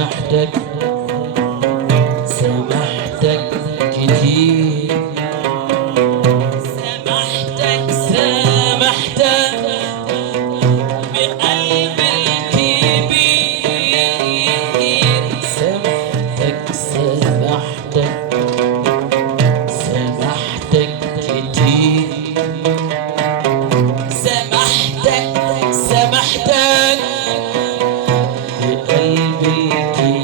سامحتك سامحتك كتير، سامحتك سامحتك بقلبي الكبير، سامحتك سامحتك سامحتك كتير، سامحتك سامحتك بقلبي الكبير،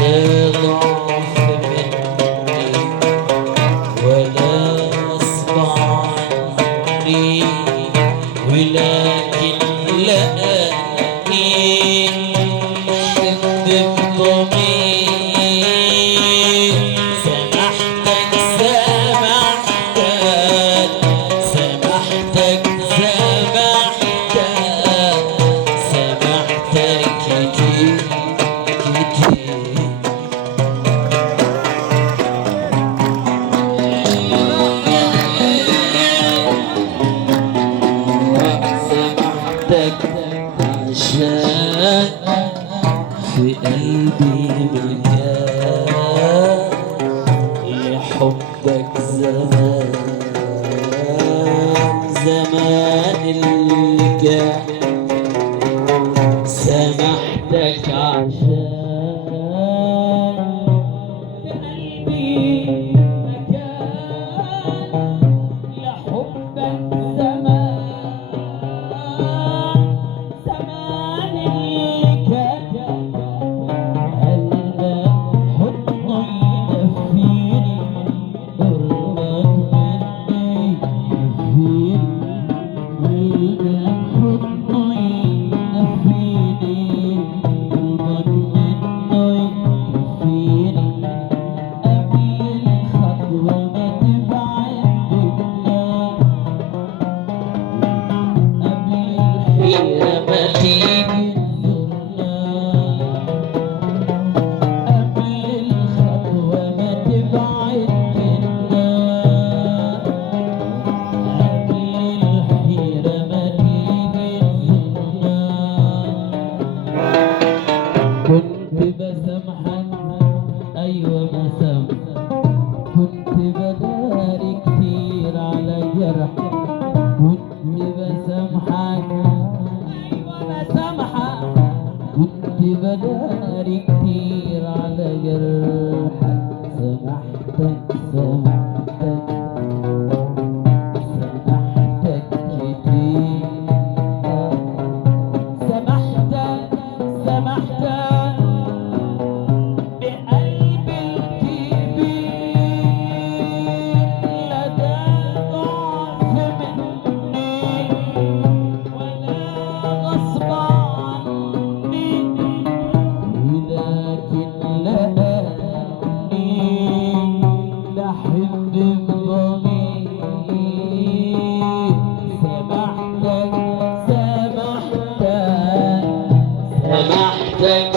لا ضعف مني ولا غصب عني، ولكن لقاني حب بضمير، سامحتك سامحتك سامحتك سامحتك كتير كتير. سامحتك عشان في قلبي مكان لحبك، زمان زمان اللي كان، سامحتك عشان في قلبي مكان لحبك، زمان زمان اللي كان، قلبك حضنه يدفيني، قربك مني يكفيني، قلبك حضنه يدفيني، قربك منه يكفيني، قبل الخطوة ما تبعد بينا، قبل الحيرة ما تيجي تزورنا، قبل الخطوة ما تبعد بينا، قبل الحيرة ما تيجي تزورنا، كنت بسامحك أيوة بسامحك، كنت بداري كتير على جرحك، كنت بسامحك أيوة بسامحك، كنت بداري كتير على جرحك، سامحتك سامحتك سامحتك كتير، سامحتك سامحتك بقلبي الكبير، لا ده ضعف مني ولا غصب عني، ولكن لقاني بحب بضمير، سامحتك سامحتك سامحتك